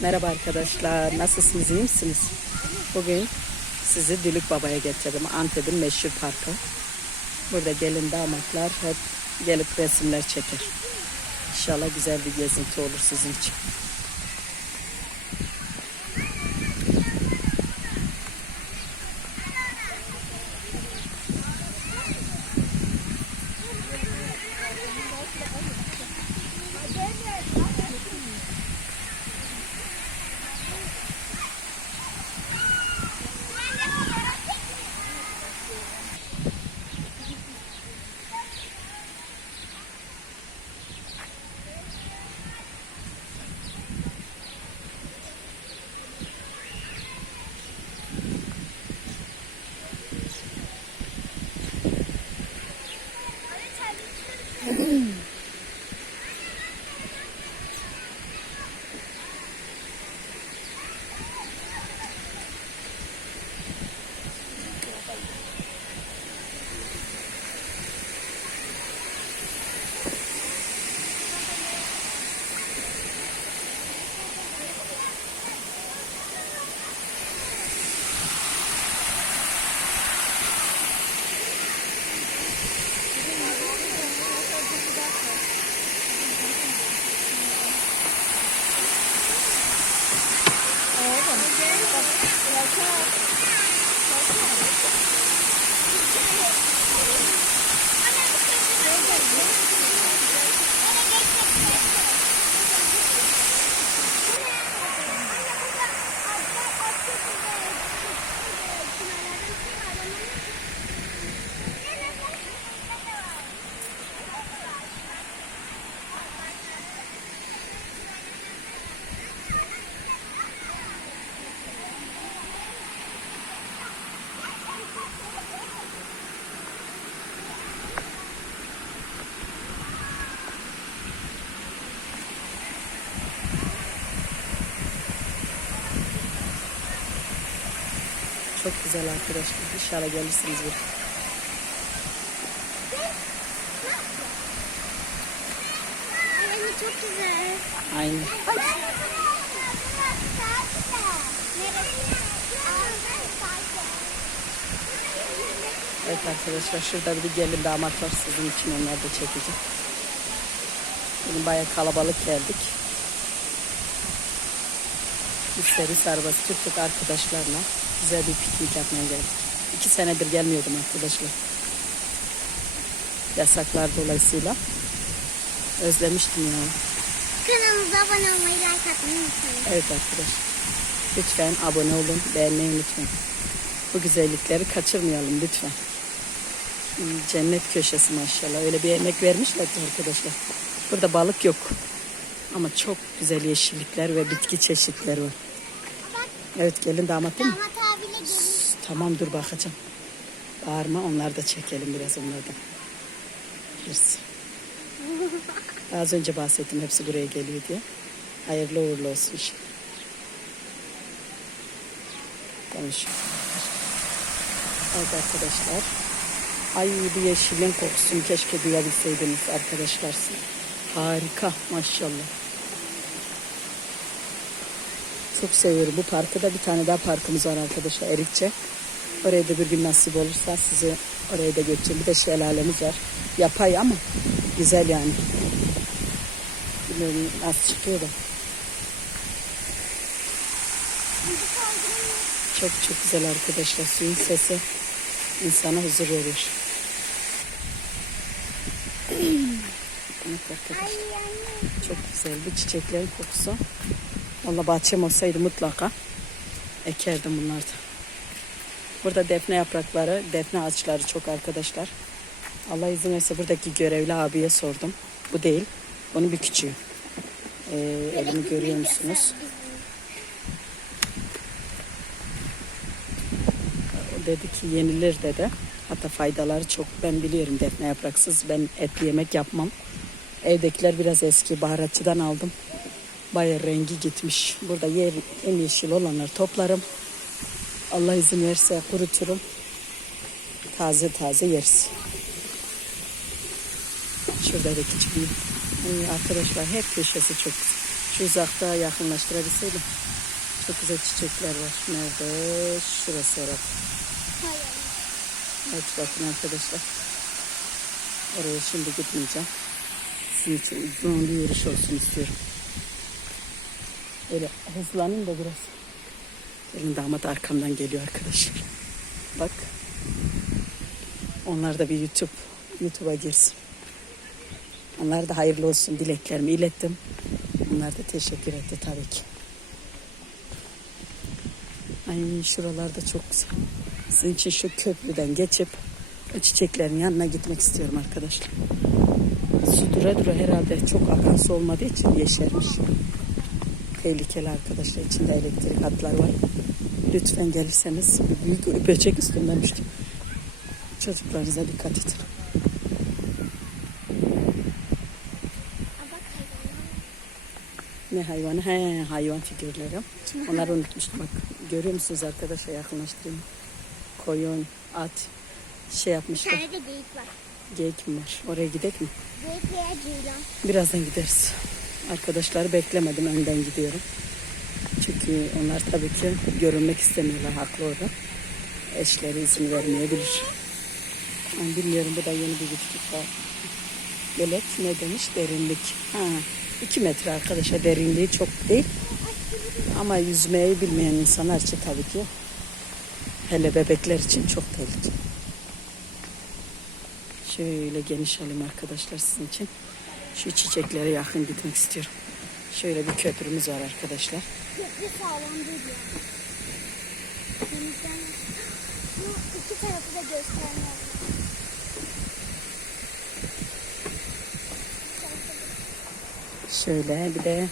Merhaba arkadaşlar. Nasılsınız? iyi misiniz? Bugün sizi Dülük Baba'ya getirdim. Antep'in meşhur parkı. Burada gelin damatlar hep gelip resimler çeker. İnşallah güzel bir gezinti olur sizin için. Güzel arkadaşlar. İnşallah gelirsiniz bir. Çok güzel. Aynen. Evet arkadaşlar şurada bir gelin damat var sizin için onları da çekeceğim. Bugün bayağı kalabalık geldik. Biz seri serbest tuttuk arkadaşlarla. Güzel bir piknik yapmaya geldik. İki senedir gelmiyordum arkadaşlar. Yasaklar dolayısıyla. Özlemiştim ya. Kanalımıza abone olmayı, like atmayı unutmayın. Evet arkadaşlar. Lütfen abone olun, beğenmeyi unutmayın. Bu güzellikleri kaçırmayalım lütfen. Hmm, Cennet köşesi maşallah. Öyle bir emek vermişler arkadaşlar. Burada balık yok. Ama çok güzel yeşillikler ve bitki çeşitleri var. Evet gelin damat değil mi? Damat. Tamam dur bakacağım. Bağırma onları da çekelim biraz onlardan. Girsin. Az önce bahsettim hepsi buraya geliyor diye. Hayırlı uğurlu olsun inşallah. Konuş. Evet arkadaşlar. Ay bu yeşilin kokusunu keşke duyabilseydiniz arkadaşlar. Harika maşallah. Çok seviyorum. Bu parkta da bir tane daha parkımız var arkadaşlar Erikçe. Oraya da bir gün nasip olursa sizi oraya da götüreyim. Bir de şelalemiz var. Yapay ama güzel yani. Bilmiyorum nasıl çıkıyor da. Çok çok güzel arkadaşlar. Suyun sesi insana huzur veriyor. Çok güzel bir çiçeklerin kokusu. Valla bahçem olsaydı mutlaka ekerdim bunlardan. Burada defne yaprakları, defne ağaçları çok arkadaşlar. Allah izin verirse buradaki görevli abiye sordum. Bu değil, bunun bir küçüğü. Ee, elimi görüyor musunuz? O dedi ki yenilir dedi. Hatta faydaları çok. Ben biliyorum defne yapraksız ben et yemek yapmam. Evdekiler biraz eski baharatçıdan aldım. Baya rengi gitmiş. Burada yer en yeşil olanları toplarım. Allah izin verirse kuruturum. Taze taze yeriz. Şurada da küçük bir Ay arkadaşlar hep köşesi çok Şu uzakta yakınlaştırabilseydim. Çok güzel çiçekler var. Nerede? Şurası. Hayır. Evet bakın arkadaşlar. Oraya şimdi gitmeyeceğim. Sizin için uzun bir yürüyüş olsun istiyorum. Öyle hızlanayım da biraz. Gelin damat arkamdan geliyor arkadaşlar. Bak. Onlar da bir YouTube, YouTube'a girsin. Onlar da hayırlı olsun dileklerimi ilettim. Onlar da teşekkür etti tabii ki. Ay şuralar da çok güzel. Sizin için şu köprüden geçip o çiçeklerin yanına gitmek istiyorum arkadaşlar. Su dura dura herhalde çok akarsu olmadığı için yeşermiş. Tehlikeli arkadaşlar. İçinde elektrik hatları var. Lütfen gelirseniz bir büyük böcek üstünden düştü. Çocuklarınıza dikkat edin. Ne hayvanı? He, hayvan figürleri. Onları unutmuştum bak. Görüyor musunuz arkadaşlar yakınlaştırayım. Koyun, at şey Bir yapmışlar. tane de geyik var. Geyik mi var? Oraya gidek mi? Geyik veya ceylan. Birazdan gideriz. Arkadaşları beklemedim önden gidiyorum. Çünkü onlar tabii ki görünmek istemiyorlar haklı orada. Eşleri izin vermeyebilir. Ben bilmiyorum bu da yeni bir bitki var. Gölet ne demiş? Derinlik. Ha, iki metre arkadaşlar derinliği çok değil. Ama yüzmeyi bilmeyen insanlar için tabii ki hele bebekler için çok tehlikeli. Şöyle geniş alayım arkadaşlar sizin için. Şu çiçeklere yakın gitmek istiyorum. Şöyle bir köprümüz var arkadaşlar. Köprü sağlam değil yani. Denizden Bunu iki tarafı da göstermiyor. Şöyle bir de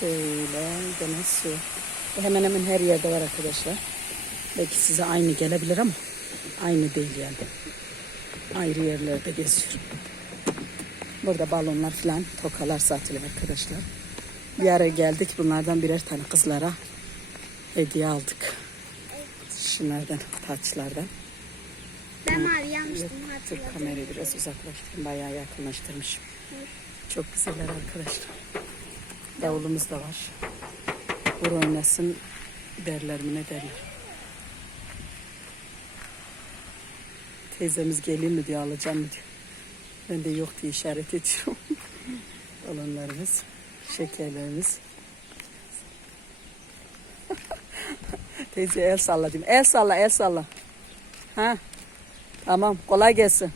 şöyle gene su. Hemen hemen her yerde var arkadaşlar. Belki size aynı gelebilir ama aynı değil yani. Ayrı yerlerde geziyorum. Burada balonlar falan tokalar satılıyor arkadaşlar. Bir ara geldik bunlardan birer tane kızlara hediye aldık. Şunlardan, taçlardan. Ben mavi almıştım Dur hatırladım. kamerayı biraz uzaklaştırayım. Bayağı yakınlaştırmışım. Çok güzeller arkadaşlar. Davulumuz da var. Vur oynasın derler mi ne derler. Teyzemiz geleyim mi diyor alacağım mı diyor. Ben de yok diye işaret ediyorum. Balonlarımız, şekerlerimiz. Teyze el salla diyeyim. El salla, el salla. Ha? Tamam, kolay gelsin.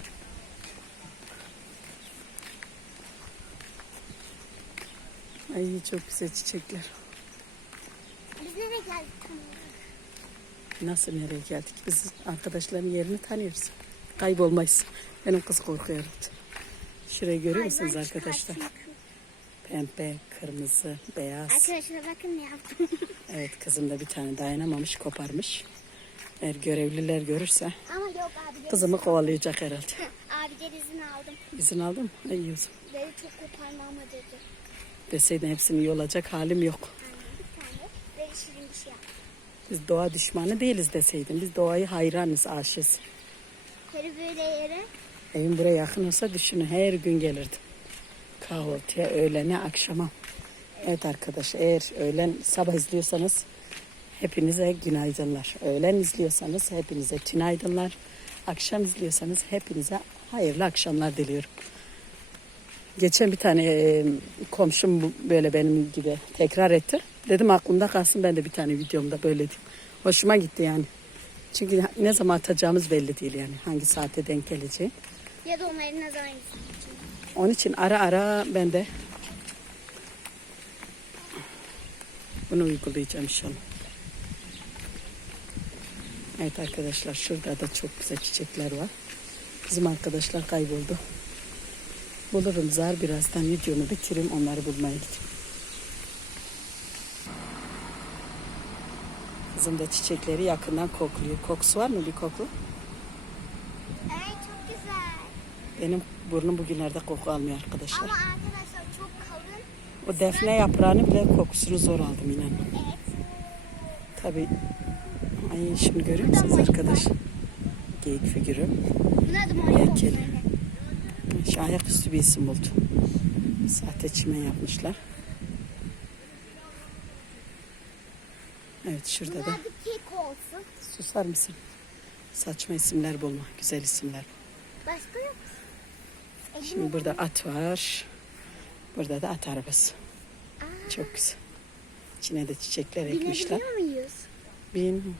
Ay çok güzel çiçekler. Biz nereye geldik? Nasıl nereye geldik? Biz arkadaşların yerini tanıyoruz. Kaybolmayız. Benim kız korkuyor. Şurayı görüyor musunuz arkadaşlar? Pembe, kırmızı, beyaz. Arkadaşlar bakın ne yaptım. Evet kızım da bir tane dayanamamış, koparmış. Eğer görevliler görürse Ama yok abi. kızımı kovalayacak herhalde. Abi gel izin aldım. İzin aldın mı? İyi o zaman. Dedi çok koparma ama dedi. Deseydin hepsinin iyi olacak halim yok. Anne bir tane. Ve şirin bir şey. Biz doğa düşmanı değiliz deseydin. Biz doğayı hayranız, aşığız. Peri böyle yere. Evim buraya yakın olsa düşünün her gün gelirdim. Kahvaltıya, öğlene, akşama. Evet arkadaşlar eğer öğlen sabah izliyorsanız hepinize günaydınlar. Öğlen izliyorsanız hepinize tünaydınlar. Akşam izliyorsanız hepinize hayırlı akşamlar diliyorum. Geçen bir tane e, komşum böyle benim gibi tekrar etti. Dedim aklımda kalsın ben de bir tane videomda böyle diyeyim. Hoşuma gitti yani. Çünkü ne zaman atacağımız belli değil yani. Hangi saate denk geleceği. Ya da onların ne zaman. Onun için ara ara ben de bunu uygulayacağım inşallah. Evet arkadaşlar şurada da çok güzel çiçekler var. Bizim arkadaşlar kayboldu. Bulurum zar birazdan videomu bitireyim onları bulmaya gideyim. Kızım da çiçekleri yakından kokluyor. Kokusu var mı bir koku? Evet çok güzel. Benim burnum bugünlerde koku almıyor arkadaşlar. Ama arkadaşlar çok kalın. O defne yaprağını bile kokusunu zor aldım inan. Evet. Tabii. Ay şimdi görüyor musunuz arkadaş? Geyik figürü. Buna da mor Heykeli. Şu ayaküstü bir isim buldu. Sahte çimen yapmışlar. Evet şurada da. Bunlar bir kek olsun. Susar mısın? Saçma isimler bulma. Güzel isimler. Başka yok. E, Şimdi burada at var. Burada da at arabası. Çok güzel. İçine de çiçekler ekmişler. Binebiliyor muyuz? Bin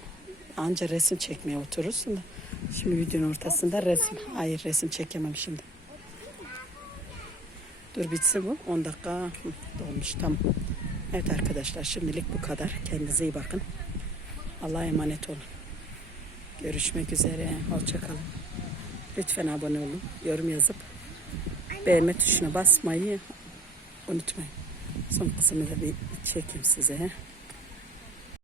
anca resim çekmeye oturursun da. Şimdi videonun ortasında resim. Hayır resim çekemem şimdi. Dur bitsin bu. 10 dakika dolmuş tamam. Evet arkadaşlar şimdilik bu kadar. Kendinize iyi bakın. Allah'a emanet olun. Görüşmek üzere. Hoşçakalın. Lütfen abone olun. Yorum yazıp beğenme tuşuna basmayı unutmayın. Son kısmını da bir çekeyim size.